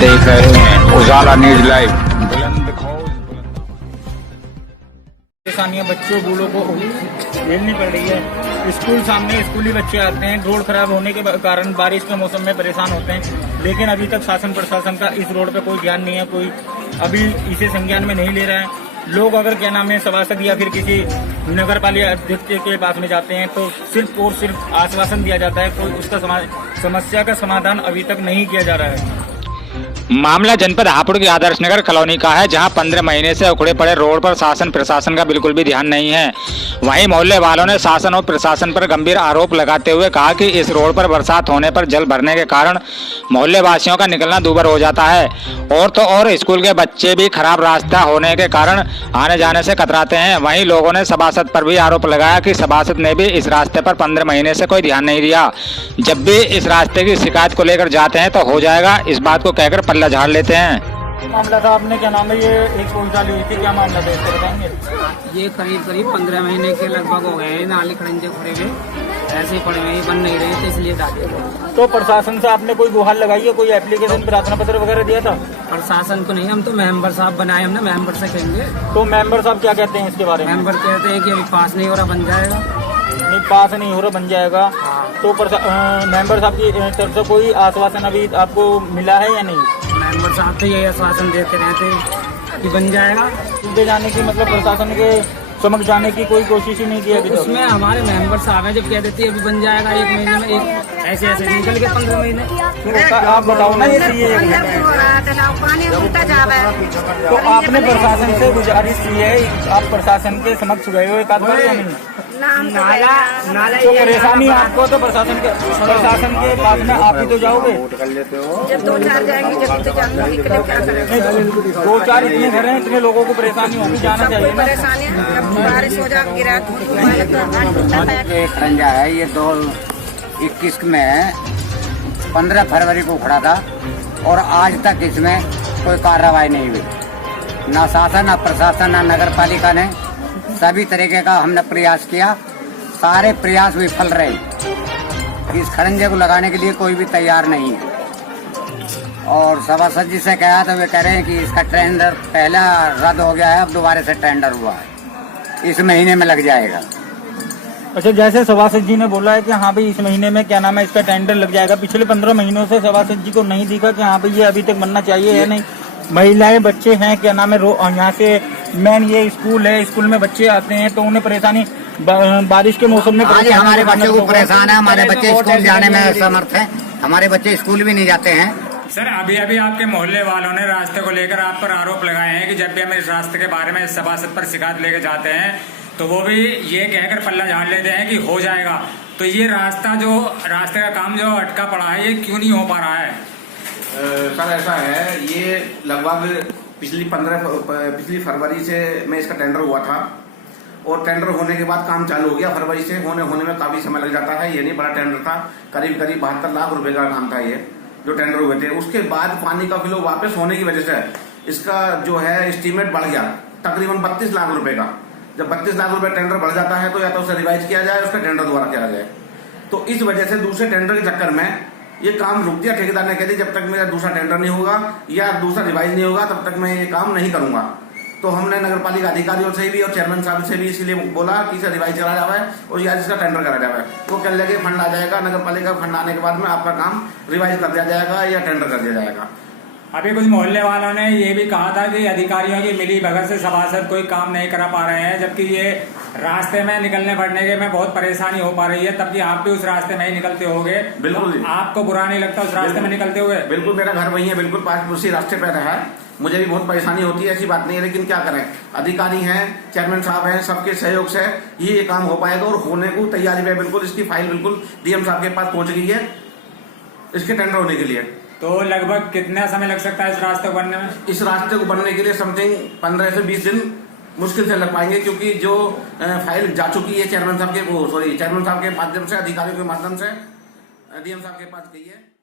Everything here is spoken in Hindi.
देख रहे हैं उजाला न्यूज लाइव। परेशानियां बच्चों बूढ़ों को झेलनी पड़ रही है। स्कूल सामने स्कूली बच्चे आते हैं, रोड खराब होने के कारण बारिश के मौसम में परेशान होते हैं, लेकिन अभी तक शासन प्रशासन का इस रोड पे कोई ध्यान नहीं है, कोई अभी इसे संज्ञान में नहीं ले रहा है। लोग अगर क्या नाम है सभासद या फिर किसी नगर पालिका अध्यक्ष के पास में जाते हैं तो सिर्फ और सिर्फ आश्वासन दिया जाता है, कोई उसका समस्या का समाधान अभी तक नहीं किया जा रहा है। मामला जनपद हापुड़ की आदर्श नगर कॉलोनी का है, जहां 15 महीने से उखड़े पड़े रोड पर शासन प्रशासन का बिल्कुल भी ध्यान नहीं है। वहीं मोहल्ले वालों ने शासन और प्रशासन पर गंभीर आरोप लगाते हुए कहा कि इस रोड पर बरसात होने पर जल भरने के कारण मोहल्ले वासियों का निकलना दूभर हो जाता है। और तो और स्कूल के बच्चे भी खराब रास्ता होने के कारण आने जाने से कतराते हैं। वहीं लोगों ने सभासद पर भी आरोप लगाया कि सभासद ने भी इस रास्ते पर 15 महीने से कोई ध्यान नहीं दिया। जब भी इस रास्ते की शिकायत को लेकर जाते हैं तो हो जाएगा, इस बात को कहकर पल्ला झाड़ लेते हैं। मामला था आपने क्या नाम है, ये एक पोल डाली हुई थी, क्या मामला था इसको बताएंगे? ये करीब 15 महीने के लगभग हो गए हैं, नाली खड़ंजे खुड़े हुए ऐसे ही पड़े हुए, बन नहीं रहे थे, इसलिए डाले। तो प्रशासन से आपने कोई गुहार लगाई है, कोई एप्लीकेशन प्रार्थना पत्र वगैरह दिया था? प्रशासन को नहीं, हम तो मेंबर साहब बनाए, हमने मेंबर से कहेंगे। तो मेंबर साहब क्या कहते हैं इसके बारे में? मेंबर कहते हैं कि अभी पास नहीं हो रहा, बन जाएगा। नहीं, पास नहीं हो रहा, बन जाएगा। तो मेंबर साहब की तरफ से कोई आश्वासन अभी आपको मिला है या नहीं? मेंबर साहब तो यही आश्वासन देते रहते कि बन जाएगा। सीधे जाने की मतलब प्रशासन के समक्ष जाने की कोई कोशिश ही नहीं की अभी तक? उसमें हमारे मेंबर साहब हैं, जब कह देती है अभी बन जाएगा 1 महीने में, एक ऐसे निकल गए 15 महीने। आप बताओ ना, ये तो आपने प्रशासन से गुजारिश की है, आप प्रशासन के समक्ष गए हो एक आध बार या नहीं? नाला तो परेशानी आपको तो प्रशासन के पास में आप ही तो जाओगे। जब 2-4 जाएंगे जब तो जाऊंगी, क्या करें? 2-4 इतने घर हैं, इतने लोगों को परेशानी होगी, जाना चाहिए ना। परेशानी बारिश हो जाएगी, रात ये खरंजा है, ये 2021 में 15 फरवरी को खड़ा था और आज तक इसमें कोई कार्रवाई नहीं हुई। ना शासन, ना प्रशासन, ना नगर पालिका ने सभी तरीके का हमने प्रयास किया, सारे प्रयास विफल रहे। इस खरंजे को लगाने के लिए कोई भी तैयार नहीं है। और सभासद जी से कहा तो वे कह रहे हैं कि इसका टेंडर पहला रद्द हो गया है, अब दोबारा से टेंडर हुआ है, इस महीने में लग जाएगा। अच्छा, जैसे सभासद जी ने बोला है कि हाँ भाई इस महीने में क्या नाम है इसका टेंडर लग जाएगा, पिछले 15 महीनों से सभासद जी को नहीं दिखा कि हाँ भाई ये अभी तक बनना चाहिए या नहीं। महिलाएं बच्चे हैं, क्या नाम है, यहाँ से मेन ये स्कूल है, स्कूल में बच्चे आते हैं तो उन्हें परेशानी बारिश के मौसम में हमारे बच्चों को परेशान है, हमारे बच्चे स्कूल जाने में असमर्थ हैं, हमारे बच्चे स्कूल भी नहीं जाते हैं। सर, अभी आपके मोहल्ले वालों ने रास्ते को लेकर आप पर आरोप लगाए हैं कि जब भी हम इस रास्ते के बारे में सभासद पर शिकायत लेकर जाते हैं तो वो भी ये कहकर पल्ला झाड़ लेते हैं कि हो जाएगा। तो ये रास्ते का काम जो अटका पड़ा है, ये क्यों नहीं हो पा रहा है? सर, ऐसा है, ये लगभग पिछली फरवरी से में इसका टेंडर हुआ था और टेंडर होने के बाद काम चालू हो गया। फरवरी से होने में काफी समय लग जाता है। ये नहीं बड़ा टेंडर था, करीब 72 लाख रुपए का काम था ये जो टेंडर हुए थे। उसके बाद पानी का फ्लो वापस होने की वजह से इसका जो है एस्टीमेट बढ़ गया तकरीबन 32 लाख रुपए का। जब 32 लाख रुपए टेंडर बढ़ जाता है तो या तो उसे रिवाइज किया जाए, उसका टेंडर दोबारा किया जाए। तो इस वजह से दूसरे टेंडर के चक्कर में ये काम रुक दिया। ठेकेदार ने कह दिया जब तक मेरा दूसरा टेंडर नहीं होगा या दूसरा रिवाइज नहीं होगा तब तक मैं ये काम नहीं करूंगा। तो हमने नगर पालिका अधिकारियों से भी और चेयरमैन साहब से भी इसलिए बोला कि इसे रिवाइज करा जाए और या इसका टेंडर करा जाए। तो कहने लगे फंड आ जाएगा, नगर पालिका फंड आने के बाद में आपका काम रिवाइज कर दिया जाएगा या टेंडर कर दिया जाएगा। अभी कुछ मोहल्ले वालों ने ये भी कहा था कि अधिकारियों की मिली भगत से सभासद कोई काम नहीं करा पा रहे हैं, जबकि ये रास्ते में निकलने बढ़ने के में बहुत परेशानी हो पा रही है। तब कि आप भी उस रास्ते में ही निकलते होगे। बिल्कुल, तो आपको बुरा नहीं लगता उस रास्ते में निकलते हुए? बिल्कुल, मेरा घर वही है, बिल्कुल पास उसी रास्ते पे है। मुझे भी बहुत परेशानी होती है, ऐसी बात नहीं है, लेकिन क्या करें, अधिकारी हैं, चेयरमैन साहब हैं, सबके सहयोग से ही ये काम हो पाएगा और होने को तैयारी है। बिल्कुल इसकी फाइल बिल्कुल डीएम साहब के पास पहुंच गई है इसके टेंडर होने के लिए। तो लगभग कितना समय लग सकता है इस रास्ते को बनने में? इस रास्ते को बनने के लिए समथिंग 15 से 20 दिन मुश्किल से लग पाएंगे, क्योंकि जो फाइल जा चुकी है चेयरमैन साहब के माध्यम से, अधिकारियों के माध्यम से डीएम साहब के पास गई है।